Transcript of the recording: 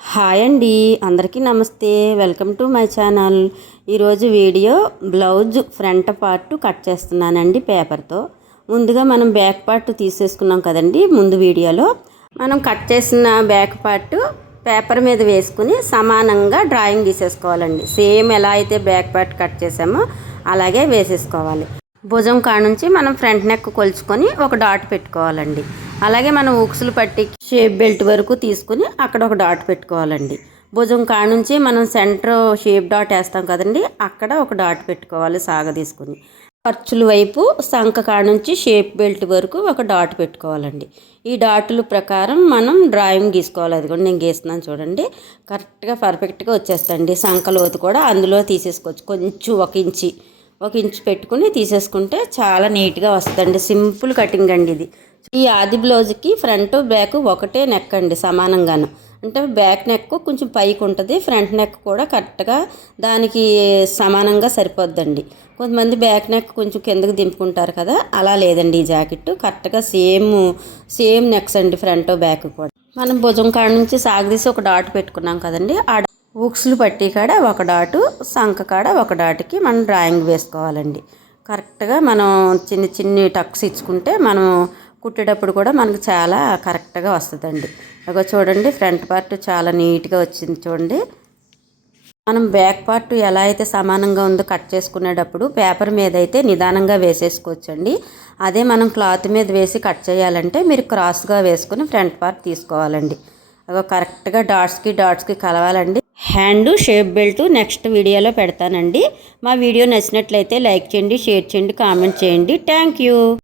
Hi అండి, అందరికీ నమస్తే. Welcome to my channel. ఈరోజు video blouse front part cut చేస్తున్నానండి పేపర్తో. ముందుగా మనం బ్యాక్ పార్ట్ తీసేసుకున్నాం కదండి. ముందు వీడియోలో మనం కట్ చేసిన బ్యాక్ పార్ట్ పేపర్ మీద వేసుకుని సమానంగా డ్రాయింగ్ గీసేసుకోవాలండి. సేమ్ ఎలా అయితే బ్యాక్ పార్ట్ కట్ చేసామో అలాగే వేసేసుకోవాలి. భుజం కాడ నుంచి మనం ఫ్రంట్ నెక్ కొలుచుకొని ఒక డాట్ పెట్టుకోవాలండి. అలాగే మనం ఉక్సులు పట్టి షేప్ బెల్ట్ వరకు తీసుకుని అక్కడ ఒక డాట్ పెట్టుకోవాలండి. భుజం కాడ నుంచి మనం సెంటర్ షేప్ డాట్ వేస్తాం కదండి, అక్కడ ఒక డాట్ పెట్టుకోవాలి సాగ తీసుకుని. ఖర్చుల వైపు సంఖ కాడ నుంచి షేప్ బెల్ట్ వరకు ఒక డాట్ పెట్టుకోవాలండి. ఈ డాటుల ప్రకారం మనం డ్రాయింగ్ గీసుకోవాలి. అది కూడా నేను గీస్తున్నాను చూడండి. కరెక్ట్గా పర్ఫెక్ట్గా వచ్చేస్తండి. సంఖ లోతు కూడా అందులో తీసేసుకోవచ్చు. కొంచెం ఒక ఇంచు పెట్టుకుని తీసేసుకుంటే చాలా నీట్గా వస్తుందండి. సింపుల్ కటింగ్ అండి ఇది. ఈ ఆది బ్లౌజ్కి ఫ్రంట్ బ్యాక్ ఒకటే నెక్ అండి, సమానంగాను. అంటే బ్యాక్ నెక్ కొంచెం పైకి ఉంటుంది, ఫ్రంట్ నెక్ కూడా కరెక్ట్గా దానికి సమానంగా సరిపోద్దండి. కొంతమంది బ్యాక్ నెక్ కొంచెం కిందకి దింపుకుంటారు కదా, అలా లేదండి. ఈ జాకెట్ కరెక్ట్గా సేమ్ నెక్స్ అండి, ఫ్రంట్ బ్యాక్ కూడా. మనం భుజం కాడ నుంచి సాగదీసి ఒక డాట్ పెట్టుకున్నాం కదండి, ఆ ఉక్సులు పట్టి కాడ ఒక డాటు, సంఖ కాడ ఒక డాటుకి మనం డ్రాయింగ్ వేసుకోవాలండి. కరెక్ట్గా మనం చిన్ని టక్స్ ఇచ్చుకుంటే మనం కుట్టేటప్పుడు కూడా మనకు చాలా కరెక్ట్గా వస్తుందండి. అగో చూడండి, ఫ్రంట్ పార్ట్ చాలా నీట్గా వచ్చింది చూడండి. మనం బ్యాక్ పార్ట్ ఎలా అయితే సమానంగా ఉందో కట్ చేసుకునేటప్పుడు పేపర్ మీద అయితే నిదానంగా వేసేసుకోవచ్చండి. అదే మనం క్లాత్ మీద వేసి కట్ చేయాలంటే మీరు క్రాస్గా వేసుకుని ఫ్రంట్ పార్ట్ తీసుకోవాలండి. అగో కరెక్ట్గా డాట్స్కి కలవాలండి. హ్యాండ్ షేప్ బెల్ట్ నెక్స్ట్ వీడియోలో పెడతానండి. మా వీడియో నచ్చినట్లయితే లైక్ చేయండి, షేర్ చేయండి, కామెంట్ చేయండి. Thank you.